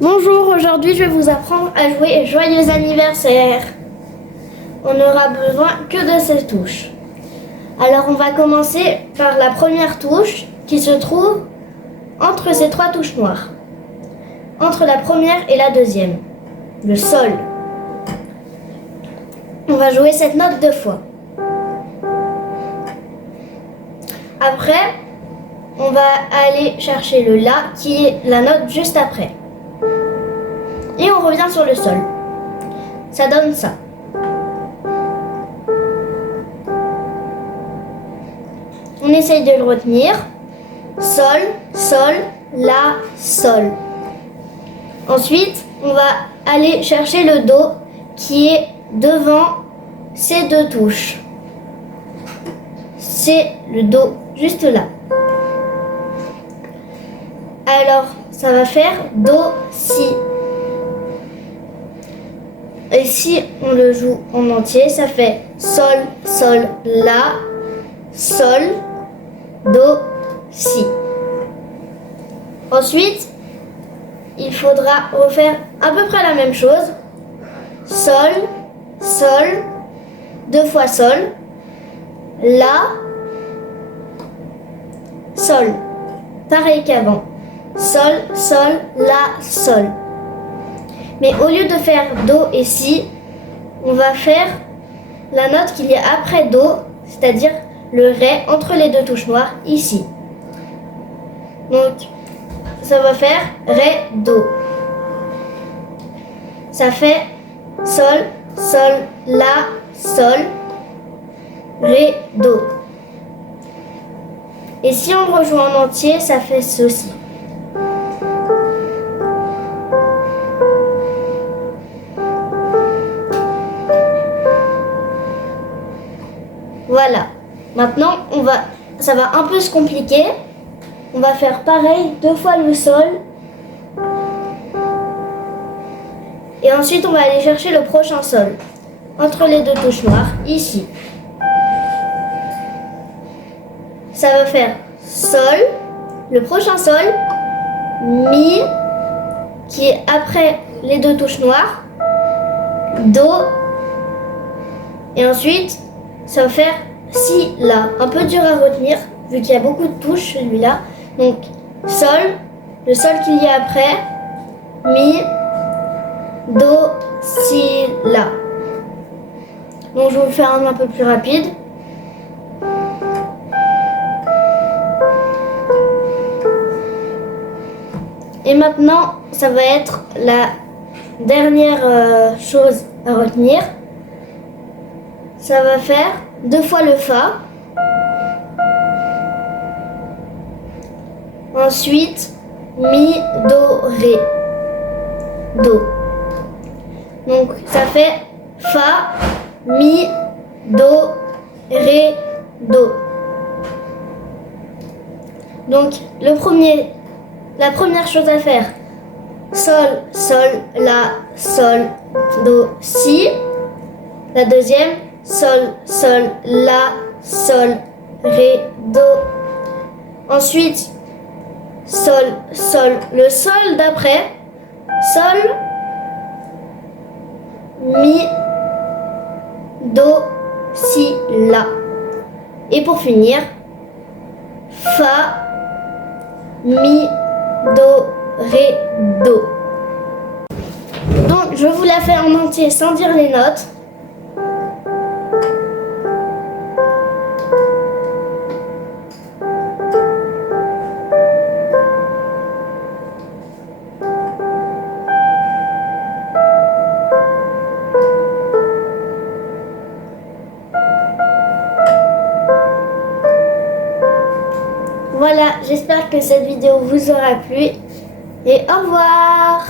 Bonjour, aujourd'hui je vais vous apprendre à jouer Joyeux anniversaire. On n'aura besoin que de ces touches. Alors on va commencer par la première touche qui se trouve entre ces trois touches noires. Entre la première et la deuxième, le sol. On va jouer cette note 2 fois. Après, on va aller chercher le La qui est la note juste après. Et on revient sur le sol. Ça donne ça. On essaye de le retenir. Sol, sol, La, sol. Ensuite, on va aller chercher le Do qui est devant ces deux touches. C'est le Do juste là. Alors, ça va faire Do, Si. Et si on le joue en entier, ça fait Sol, Sol, La, Sol, Do, Si. Ensuite, il faudra refaire à peu près la même chose. Sol, Sol, 2 fois Sol, La, Sol. Pareil qu'avant. Sol, Sol, La, Sol. Mais au lieu de faire Do et Si, on va faire la note qu'il y a après Do, c'est-à-dire le Ré entre les deux touches noires ici. Donc, ça va faire Ré, Do. Ça fait Sol, Sol, La, Sol, Ré, Do. Et si on rejoue en entier, ça fait ceci. Voilà. Maintenant, ça va un peu se compliquer. On va faire pareil, 2 fois le Sol. Et ensuite, on va aller chercher le prochain Sol. Entre les deux touches noires, ici. Ça va faire Sol, le prochain Sol, Mi, qui est après les deux touches noires, Do, et ensuite, ça va faire Si, La. Un peu dur à retenir, vu qu'il y a beaucoup de touches, celui-là. Donc, Sol, le Sol qu'il y a après, Mi, Do, Si, La. Donc, je vais vous faire un peu plus rapide. Et maintenant, ça va être la dernière chose à retenir. Ça va faire 2 fois le Fa. Ensuite, Mi, Do, Ré. Do. Donc, ça fait Fa, Mi, Do, Ré, Do. Donc, la première chose à faire, Sol, Sol, La, Sol, Do, Si. La deuxième, Sol, Sol, La, Sol, Ré, Do. Ensuite, Sol, Sol, le Sol d'après, Sol, Mi, Do, Si, La. Et pour finir, Fa, Mi, Do, Ré, Do. Donc je vous la fais en entier sans dire les notes. Voilà, j'espère que cette vidéo vous aura plu et au revoir!